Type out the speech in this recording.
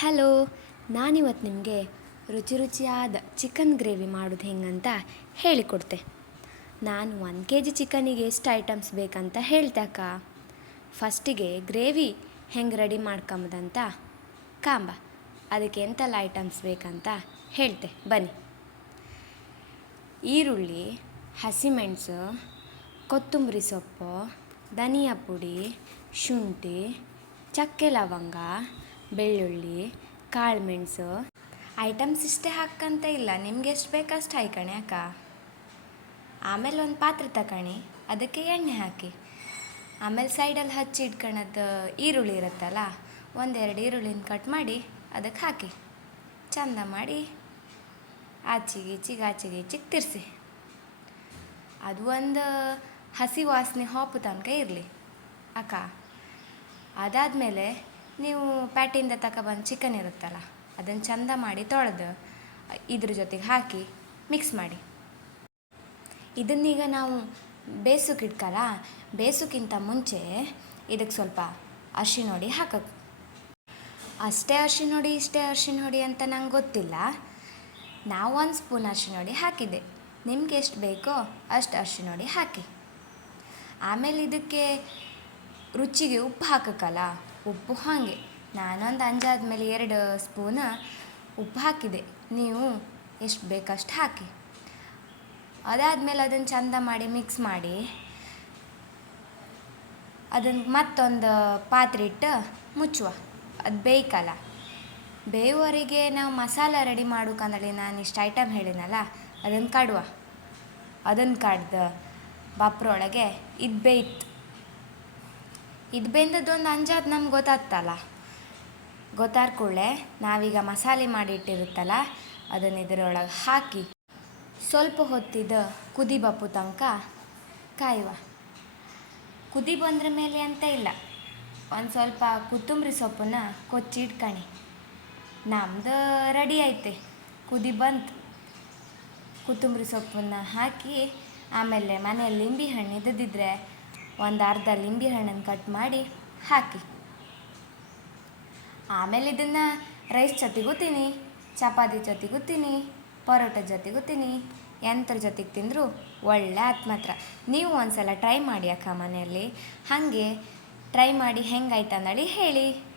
Hello, ನಾನಿವತ್ತು ನಿಮಗೆ ರುಚಿ ರುಚಿಯಾದ ಚಿಕನ್ ಗ್ರೇವಿ ಮಾಡೋದು ಹೆಂಗಂತ ಹೇಳಿಕೊಡ್ತೆ. ನಾನು ಒಂದು ಕೆ ಜಿ ಚಿಕನಿಗೆ ಎಷ್ಟು ಐಟಮ್ಸ್ ಬೇಕಂತ ಹೇಳ್ತಾಕ ಫಸ್ಟಿಗೆ ಗ್ರೇವಿ ಹೆಂಗೆ ರೆಡಿ ಮಾಡ್ಕೊಂಬದಂತ ಕಾಂಬ. ಅದಕ್ಕೆ ಎಂತೆಲ್ಲ ಐಟಮ್ಸ್ ಬೇಕಂತ ಹೇಳ್ತೆ, ಬನ್ನಿ. ಈರುಳ್ಳಿ, ಹಸಿಮೆಣಸು, ಕೊತ್ತಂಬರಿ ಸೊಪ್ಪು, ಧನಿಯಾ ಪುಡಿ, ಶುಂಠಿ, ಚಕ್ಕೆ ಲವಂಗ ಬೆಳ್ಳುಳ್ಳಿ, ಕಾಳುಮೆಣಸು. ಐಟಮ್ಸ್ ಇಷ್ಟೇ ಹಾಕಂತ ಇಲ್ಲ. ನಿಮ್ಗೆ ಎಷ್ಟು ಬೇಕು ಅಷ್ಟು ಹಾಯ್ಕಣೆ ಅಕ್ಕ. ಆಮೇಲೆ ಒಂದು ಪಾತ್ರೆ ತಕಣಿ. ಅದಕ್ಕೆ ಎಣ್ಣೆ ಹಾಕಿ. ಆಮೇಲೆ ಸೈಡಲ್ಲಿ ಹಚ್ಚಿ ಇಟ್ಕೊಳ್ಳೋದು ಈರುಳ್ಳಿ ಇರುತ್ತಲ್ಲ, ಒಂದೆರಡು ಈರುಳ್ಳಿನ ಕಟ್ ಮಾಡಿ ಅದಕ್ಕೆ ಹಾಕಿ. ಚಂದ ಮಾಡಿ ಆಚಿಗೆ ಈಚಿಗೆ ಆಚಿಗೆ ಈಚಿಗೆ ತಿರ್ಸಿ. ಅದು ಒಂದು ಹಸಿ ವಾಸನೆ ಹಾಪು ತನಕ ಇರಲಿ. ಅಕ್ಕ, ಅದಾದಮೇಲೆ ನೀವು ಪ್ಯಾಟಿಯಿಂದ ತಗೊಬಂದು ಚಿಕನ್ ಇರುತ್ತಲ್ಲ ಅದನ್ನು ಚಂದ ಮಾಡಿ ತೊಳೆದು ಇದ್ರ ಜೊತೆಗೆ ಹಾಕಿ ಮಿಕ್ಸ್ ಮಾಡಿ. ಇದನ್ನೀಗ ನಾವು ಬೇಸುಕ್ ಇಟ್ಕಲ್ಲ ಬೇಯಿಸೋಕ್ಕಿಂತ ಮುಂಚೆ ಇದಕ್ಕೆ ಸ್ವಲ್ಪ ಅರ್ಶಿನ ಹೊಡಿ ಹಾಕೋದು ಅಷ್ಟೇ ಅರ್ಶಿನ ಹೊಡಿ ಇಷ್ಟೇ ಅರ್ಶಿನ ಹೊಡಿ ಅಂತ ನಂಗೆ ಗೊತ್ತಿಲ್ಲ. ನಾವು ಒಂದು ಸ್ಪೂನ್ ಅರ್ಶಿನ ಹೊಡಿ ಹಾಕಿದ್ದೆ. ನಿಮ್ಗೆ ಎಷ್ಟು ಬೇಕೋ ಅಷ್ಟು ಅರ್ಶಿನ ಹೊಡಿ ಹಾಕಿ. ಆಮೇಲೆ ಇದಕ್ಕೆ ರುಚಿಗೆ ಉಪ್ಪು ಹಾಕಕ್ಕಲ್ಲ ಉಪ್ಪು ಹಾಗೆ. ನಾನೊಂದು ಅಂಜಾದ್ಮೇಲೆ ಎರಡು ಸ್ಪೂನ ಉಪ್ಪು ಹಾಕಿದೆ. ನೀವು ಎಷ್ಟು ಬೇಕಷ್ಟು ಹಾಕಿ. ಅದಾದಮೇಲೆ ಅದನ್ನು ಚಂದ ಮಾಡಿ ಮಿಕ್ಸ್ ಮಾಡಿ ಅದನ್ನು ಮತ್ತೊಂದು ಪಾತ್ರೆ ಇಟ್ಟು ಮುಚ್ಚುವ. ಅದು ಬೇಯ್ಕಲ್ಲ ಬೇಯುವವರೆಗೆ ನಾವು ಮಸಾಲ ರೆಡಿ ಮಾಡೋಕಂದಳಿ ನಾನು ಇಷ್ಟು ಐಟಮ್ ಹೇಳಿನಲ್ಲ ಅದನ್ನು ಕಡುವ. ಅದನ್ನು ಕಡ್ದು ಬಪ್ರೊಳಗೆ ಇದು ಬೇಯ್ತು. ಇದು ಬೆಂದದ್ದು ಒಂದು ಅಂಜಾದ ನಮ್ಗೆ ಗೊತ್ತಾಗ್ತಲ್ಲ. ಗೊತ್ತಾದ ಕೂಡಲೇ ನಾವೀಗ ಮಸಾಲೆ ಮಾಡಿಟ್ಟಿರುತ್ತಲ್ಲ, ಅದನ್ನು ಇದರೊಳಗೆ ಹಾಕಿ ಸ್ವಲ್ಪ ಹೊತ್ತಿದ ಕುದಿ ಬಪ್ಪು ತನಕ ಕಾಯುವ. ಕುದಿ ಬಂದ್ರ ಮೇಲೆ ಅಂತ ಇಲ್ಲ. ಒಂದು ಸ್ವಲ್ಪ ಕೊತ್ತಂಬರಿ ಸೊಪ್ಪನ್ನ ಕೊಚ್ಚಿ ಇಟ್ಕಣಿ. ನಮ್ದು ರೆಡಿ ಐತೆ. ಕುದಿ ಬಂತು. ಕೊತ್ತಂಬರಿ ಸೊಪ್ಪನ್ನ ಹಾಕಿ ಆಮೇಲೆ ಮನೆಯಲ್ಲಿ ಲಿಂಬಿ ಹಣ್ಣು ಇದ್ದದಿದ್ರೆ ಒಂದು ಅರ್ಧ ಲಿಂಬೆ ಹಣ್ಣನ್ನು ಕಟ್ ಮಾಡಿ ಹಾಕಿ. ಆಮೇಲೆ ಇದನ್ನು ರೈಸ್ ಜೊತೆಗೂ ತಿನ್ನಿ, ಚಪಾತಿ ಜೊತೆಗೂ ತಿನ್ನಿ, ಪರೋಟ ಜೊತೆಗೂ ತಿನ್ನಿ ಎಂಥರ ಜೊತೆಗೆ ತಿಂದರೂ ಒಳ್ಳೆ ಆತ್ಮಾತ್ರ ನೀವು ನೀವು ಒಂದ್ಸಲ ಟ್ರೈ ಮಾಡಿ ಅಕ್ಕ ಮನೆಯಲ್ಲಿ. ಹಾಗೆ ಟ್ರೈ ಮಾಡಿ ಹೆಂಗಾಯ್ತು ಅಂದೇಳಿ ಹೇಳಿ.